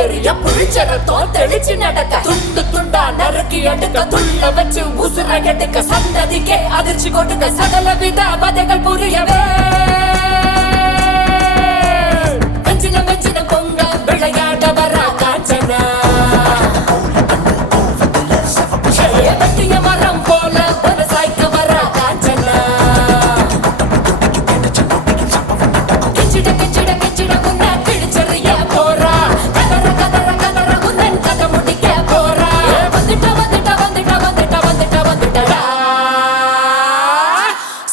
எறிய புளிச்சரத்தோ தெளிச்சு நடக்க துண்டு துண்டா நறுக்கி எடுக்க துள்ள வச்சு உசுர எடுக்க சந்ததிக்கே அதிர்ச்சி கொடுக்க சகல வித வதைகள் புரியவே வெஞ்சின வெஞ்சின பொங்க விளையாட வர காஞ்சனா வெட்டிய மரம் போல விவசாய்க்க வர காஞ்சனா கிச்சிட கிச்சிட கிச்சிட உன்ன கிழிச்சறிய போறா கதற கதற கதற உன்னன் கதை முடிக்க போறா வந்துட்ட வந்துட்ட வந்துட்ட வந்துட்ட வந்துட்ட வந்துட்டடா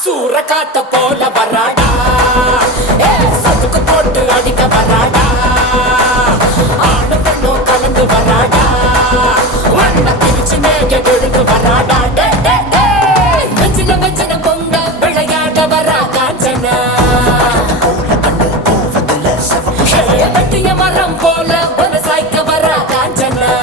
சூற காத்த போல வராடா சதுக்கு போட்டு அடிக்க வராடா ஆணு பெண்ணும் கலந்து வராடா வண்ண பிரிச்சு மேக கொழுந்து வராடா வெஞ்சின வெஞ்சின பொங்க விளையாட வர காஞ்சனா வெட்டிய மரம் போல விவசாய்க்க வர காஞ்சனா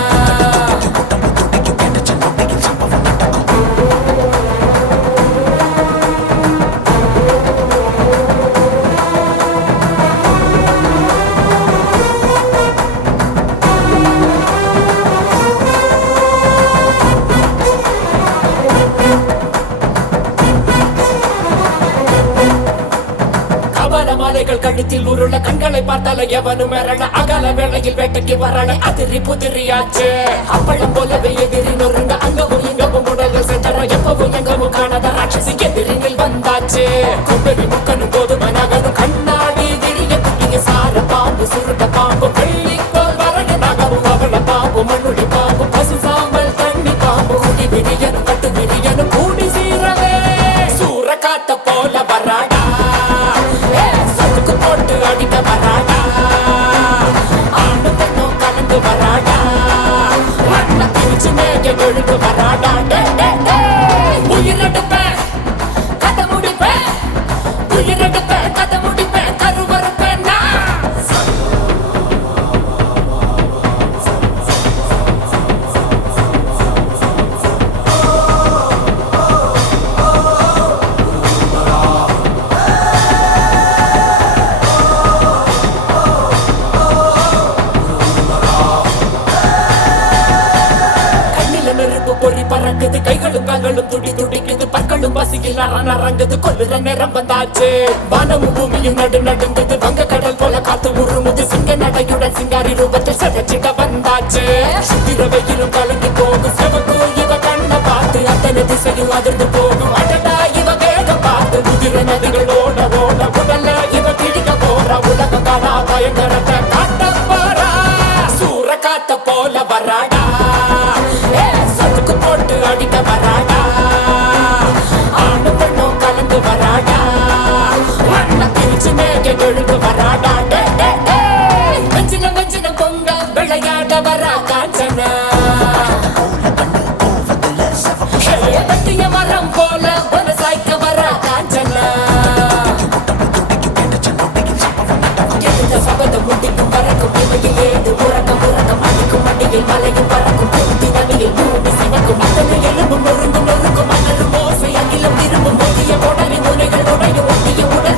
மாலைகள் கழுத்தில் உருள கண்களை பார்த்தால எவனும் மிரள அகல வேளையில் வேட்டைக்கு வரல அதிரி புதிரியாச்சு அப்பளம் போலவே எதிரி நொறுங்க அங்கவும் இங்கவும் உடல் சென்ற எப்பவும் எங்கவும் காணாத ராட்சசி எதிரில் வந்தாச்சு கும்பவி முக்கனும் கோதுமை நகரும் கண்ணாடி விழிய குட்டிய சார பாம்பு சுருட்ட பாம்பு வெள்ளிக்கோள் வரக நகரும் அவள பாம்பு மண்ணுடி பாம்பு பசு சாம்பல் தண்ணி பாம்பு குடி விரியனும் கட்டு விரியனும் கூடி சீரவே சூற காத்த போல வராடா போட்டு அடிக்க வராடா ஆணு பெண்ணும் கலந்து வராடா வண்ண பிரிச்சு மேக கொழுந்து வராடா உயிரெடுப்பேன் கதை முடிப்பேன் உயிரெடுப்பேன் கதை முடிப்பேன் கருவறுப்பேன் பொறி பறக்குது கைகளும் கால்களும் துடி துடிக்குது பற்களும் பசியில் நரங்குது கொல்லுற நேரம் வந்தாச்சு வானமும் பூமியும் நடு நடுங்குது வங்க கடல் போல காத்து உருமுது சிங்க நடையுடன் சிங்காரி ரூபத்தில் செவச்சிட வந்தாச்சு சுத்திர வெயிலும் கலங்கி போகும் செவக்கு இவ கண்ண பார்த்து அத்தனை திசையும் அதிர்ந்து போகும் அடடா இவ வேகம் பார்த்து முதிர நதிகள் ஓட ஓட உடல்ல இவ பிடிக்க போற உலக காணா பயங்கரத்தை காட்ட போறா சூற காத்த போல வராடா போட்டு அடிக்க வராடா ஆணு பெண்ணும் கலந்து வராடா வண்ண பிரிச்சு மேக கொழுந்து வராடா வெஞ்சின வெஞ்சின பொங்க விளையாட வர காஞ்சனா வெட்டிய மரம் போல விவசாய்க்க வர காஞ்சனா எழுத சபதம் முடிக்கும் பறக்கும் இமையில் ஏது முறக்கம் முறக்கம் அடிக்கும் அடியில் மலையும் பறக்கும் பொருத்தி நதியில் பூமி சிவக்கும் அத்தனை எலும்பும் நொறுங்கும் நொறுக்கும் மணலும் ஓசை அகிலம் திரும்பும் மொழிய உடனே முனைகள் உடைய ஒட்டிய உடல்